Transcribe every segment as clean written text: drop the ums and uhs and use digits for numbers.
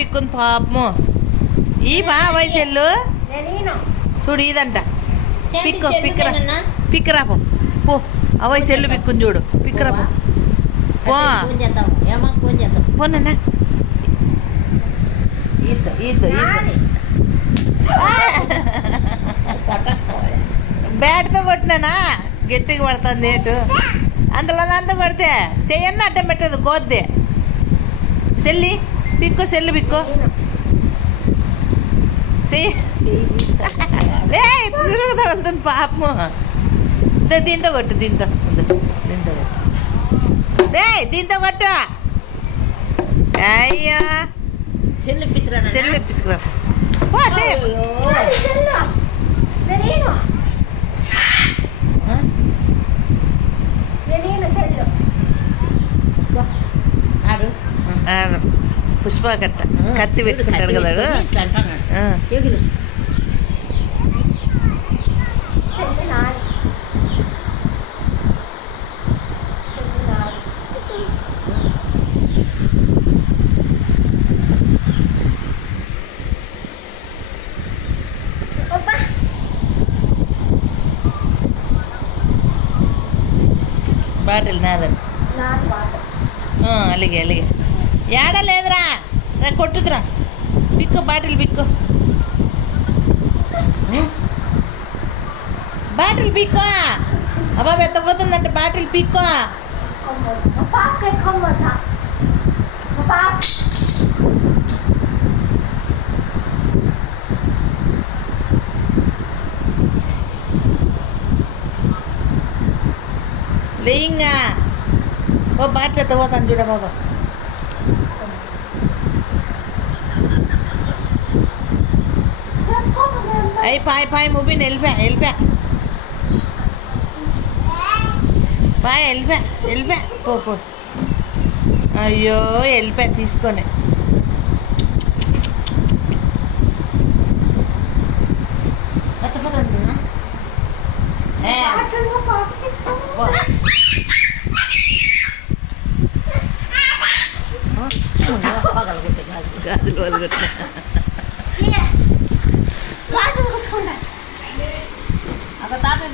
పిక్కుంది పాపము. ఈ బాబాయ్ సెల్లు చూడు ఇదంట. పిక్కరా పో. అవై సెల్లు పిక్కుంది చూడు. పిక్కరా పో పోనన్నా. బ్యాట్తో కొట్టినానా గట్టిగా పడుతుంది ఏటు. అందులో అంతా కొడితే చెయ్యన్న అడ్డం పెట్టదు కోద్ది. సెల్లి పిక్కు సెల్లు పిక్కు చెయ్యి. లే తిరుగుతా ఉంటుంది పాపము. దీంతో కొట్టు. దీంతో దీంతో కొట్టు. రే దీంతో కొట్టు. అయ్యో సెల్లు ఇప్పించుకురా. పుష్ప కట్ట కత్తి పెట్టుకుంటాడు కదా. బాటిల్ నాదని అలాగే అలాగే ఏడ లేదురా. కొట్టుదురా pick bottle pick. Bottle pick. అబ్బా ఎత్తపోతుందంటే బాటిల్ పిక్కు. లేయింగా ఓ బాటిల్ ఎత్తపోతాను చూడ బాబా. అయి పాయ్ మూవీని వెళ్ళిపా బాయ్ వెళ్ళిపా పో. అయ్యో వెళ్ళిపా తీసుకొని. గాజులు వదిలిపెట్టిన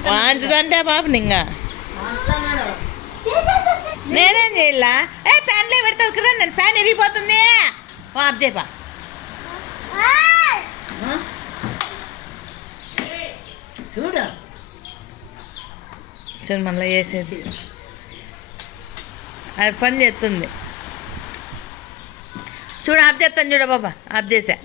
వాంచుదంటే పాపని ఇంకా నేనేం చేయాలా. ఫ్యాన్లో పెడతావు ఇక్కడ. నేను ఫ్యాన్ విరిగిపోతుంది. ఆఫ్ చేయపా. చూడు మళ్ళీ వేసేసి అది పని చేస్తుంది చూడు. ఆఫ్ చేస్తాను చూడ బాబా. ఆఫ్ చేసా.